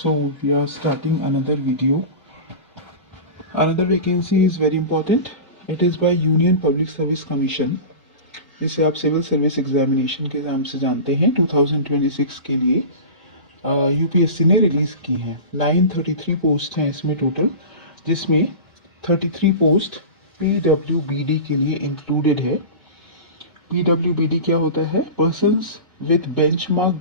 So we are starting another video. Another vacancy is very important. It is by Union Public Service Commission, जिसे आप civil service examination के नाम से जानते हैं। 2026 के लिए यूपीएससी ने रिलीज की है। 933 पोस्ट हैं इसमें टोटल, जिसमें 33 पोस्ट पीडब्ल्यूबीडी के लिए इंक्लूडेड है। पीडब्ल्यूबीडी क्या होता है? पर्सन्स विथ बेंचमार्क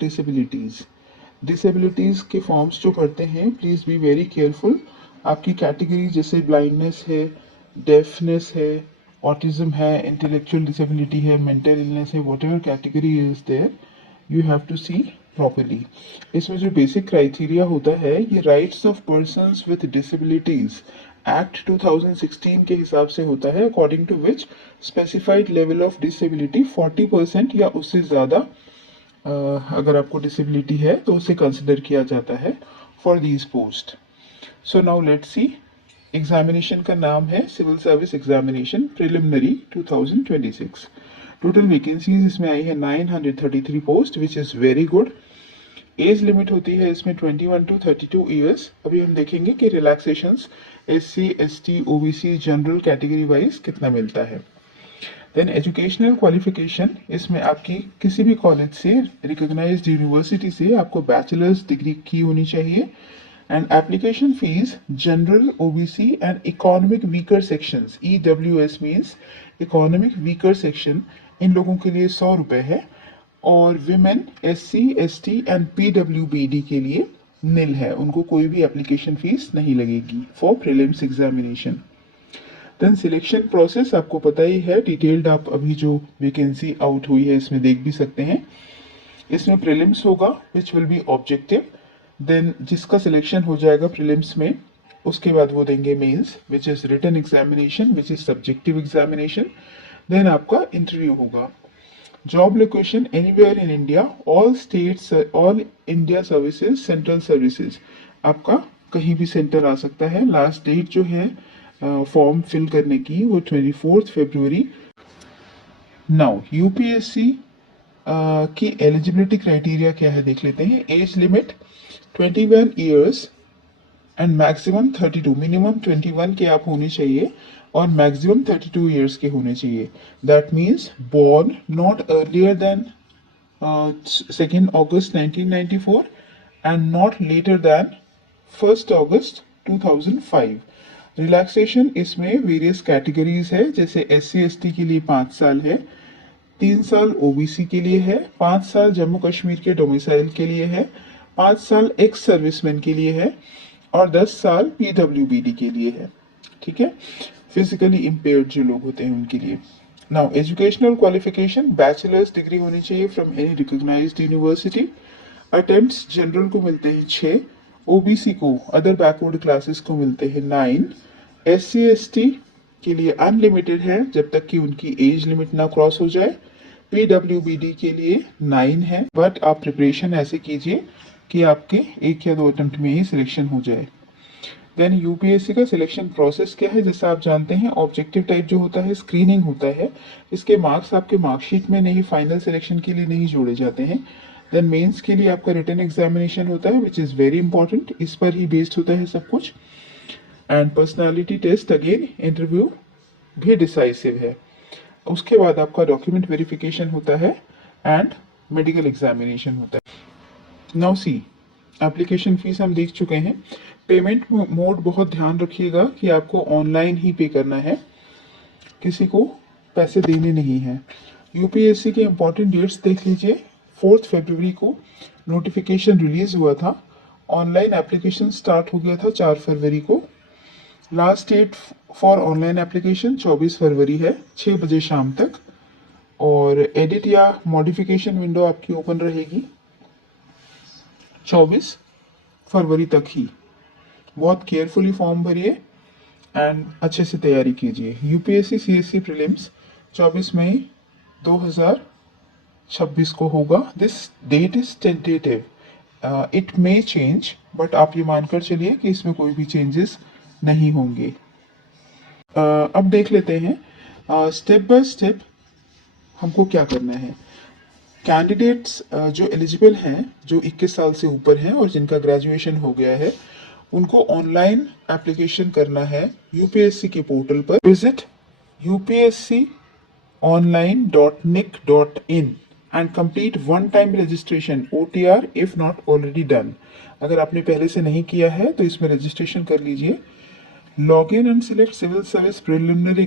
डिसेबिलिटीज के फॉर्म्स जो पढ़ते हैं, प्लीज बी वेरी केयरफुल। आपकी कैटेगरी जैसे ब्लाइंडनेस है, डेफनेस है, ऑटिज्म है, इंटेलेक्चुअल डिसेबिलिटी है, मेंटल इलनेस है, whatever category is there, you have to see properly. इसमें जो बेसिक क्राइटेरिया होता है, ये rights of persons with disabilities act 2016 के हिसाब से होता है, according to which specified level of disability 40% या उससे ज़्यादा अगर आपको डिसेबिलिटी है तो उसे कंसिडर किया जाता है for these post. So now let's see. Examination का नाम है civil service examination preliminary 2026। Total vacancies इसमें आई है 933 पोस्ट, which is very good. Age limit होती है इसमें 21 to 32 ईयर्स। अभी हम देखेंगे कि relaxations SC, ST, OBC general category wise कितना मिलता है। देन एजुकेशनल क्वालिफिकेशन, इसमें आपकी किसी भी कॉलेज से, रिकॉग्नाइज्ड यूनिवर्सिटी से आपको बैचलर्स डिग्री की होनी चाहिए। And application fees general, OBC and economic weaker sections, EWS means economic weaker section, इन लोगों के लिए 100 रुपये है। और women, SC, ST and PWBD के लिए निल है, उनको कोई भी एप्लीकेशन फीस नहीं लगेगी for prelims examination. Then selection process आपको पता ही है, डिटेल्ड आप अभी जो वैकेंसी आउट हुई है इसमें देख भी सकते हैं। इसमें प्रीलिम्स होगा which will be objective. Then जिसका सिलेक्शन हो जाएगा प्रीलिम्स में, उसके बाद वो देंगे mains which is written examination, which is subjective examination. Then आपका इंटरव्यू होगा। Job location anywhere in India, all states, all India services, central services, आपका कहीं भी सेंटर आ सकता है। लास्ट डेट जो है फॉर्म फिल करने की वो 24 फरवरी। नाउ यूपीएससी की एलिजिबिलिटी क्राइटेरिया क्या है देख लेते हैं। Age limit 21 years and maximum 32, minimum 21 के आप होने चाहिए और मैक्सिमम 32 ईयर्स के होने चाहिए। That means born not earlier than 2 August 1994 and not later than 1 August 2005। Relaxation इसमें वेरियस कैटेगरीज है, जैसे SC ST के लिए 5 साल है, 3 साल OBC के लिए है, 5 साल जम्मू कश्मीर के डोमिसाइल के लिए है, 5 साल एक्स सर्विसमैन के लिए है और 10 साल PWBD के लिए है। ठीक है, फिजिकली इम्पेयर्ड जो लोग होते हैं उनके लिए। Now educational qualification, bachelor's degree होनी चाहिए from any recognised university. Attempts general को मिलते हैं 6, OBC को, अदर बैकवर्ड क्लासेस को मिलते हैं 9, SC ST के लिए अनलिमिटेड है जब तक कि उनकी एज लिमिट ना क्रॉस हो जाए। PWBD के लिए 9 है, बट आप प्रिपरेशन ऐसे कीजिए कि आपके 1 या 2 अटेम्प्ट में ही सिलेक्शन हो जाए। देन यूपीएससी का सिलेक्शन प्रोसेस क्या है, जैसा आप जानते हैं ऑब्जेक्टिव टाइप जो होता है स्क्रीनिंग होता है, इसके मार्क्स आपके मार्कशीट में नहीं, फाइनल सिलेक्शन के लिए नहीं जोड़े जाते हैं। देन मेंस के लिए आपका रिटन एग्जामिनेशन होता है विच इज़ वेरी इंपॉर्टेंट, इस पर ही बेस्ड होता है सब कुछ। And personality test, again interview भी डिसाइसिव है। उसके बाद आपका डॉक्यूमेंट वेरिफिकेशन होता है एंड मेडिकल एग्जामिनेशन होता है। नाउ सी, एप्लीकेशन फीस हम देख चुके हैं। पेमेंट मोड बहुत ध्यान रखिएगा कि आपको ऑनलाइन ही पे करना है, किसी को पैसे देने नहीं हैं। यूपीएससी के इंपॉर्टेंट डेट्स देख लीजिए। 4 फरवरी को नोटिफिकेशन रिलीज हुआ था, ऑनलाइन एप्लीकेशन स्टार्ट हो गया था 4 फरवरी को। Last date for online application 24 फरवरी है 6 बजे शाम तक, और एडिट या मॉडिफिकेशन विंडो आपकी ओपन रहेगी 24 फरवरी तक ही। बहुत केयरफुली फॉर्म भरिए एंड अच्छे से तैयारी कीजिए। यूपीएससी CSC प्रीलिम्स 24 मई 2026 को होगा। This date is tentative, it may change, but आप ये मानकर चलिए कि इसमें कोई भी चेंजेस नहीं होंगे। अब देख लेते हैं स्टेप बाय स्टेप हमको क्या करना है। कैंडिडेट्स जो एलिजिबल हैं, जो 21 साल से ऊपर हैं और जिनका ग्रेजुएशन हो गया है, उनको ऑनलाइन एप्लीकेशन करना है यूपीएससी के पोर्टल पर। Visit upsconline.nic.in and complete one time registration OTR if not already done। अगर आपने पहले से नहीं किया है तो इसमें रजिस्ट्रेशन कर लीजिए। Log in and select civil service preliminary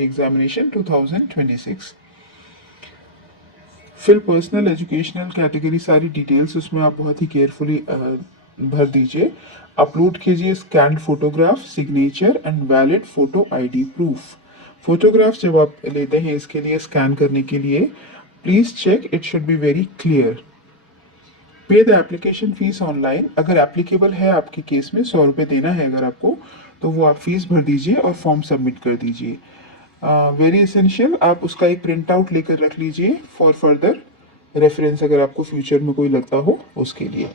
examination 2026। Fill personal educational category, सारी डिटेल्स उसमें आप बहुत ही केयरफुली भर दीजिए। अपलोड कीजिए scan photograph, signature and valid photo ID proof. Photograph जब आप लेते हैं इसके लिए स्कैन करने के लिए, please check it should be very clear. Pay the application fees online, अगर एप्लीकेबल है आपके केस में 100 रुपये देना है अगर आपको, तो वो आप फीस भर दीजिए और फॉर्म सबमिट कर दीजिए। वेरी एसेंशियल, आप उसका एक प्रिंट आउट लेकर रख लीजिए फॉर फर्दर रेफरेंस, अगर आपको फ्यूचर में कोई लगता हो उसके लिए।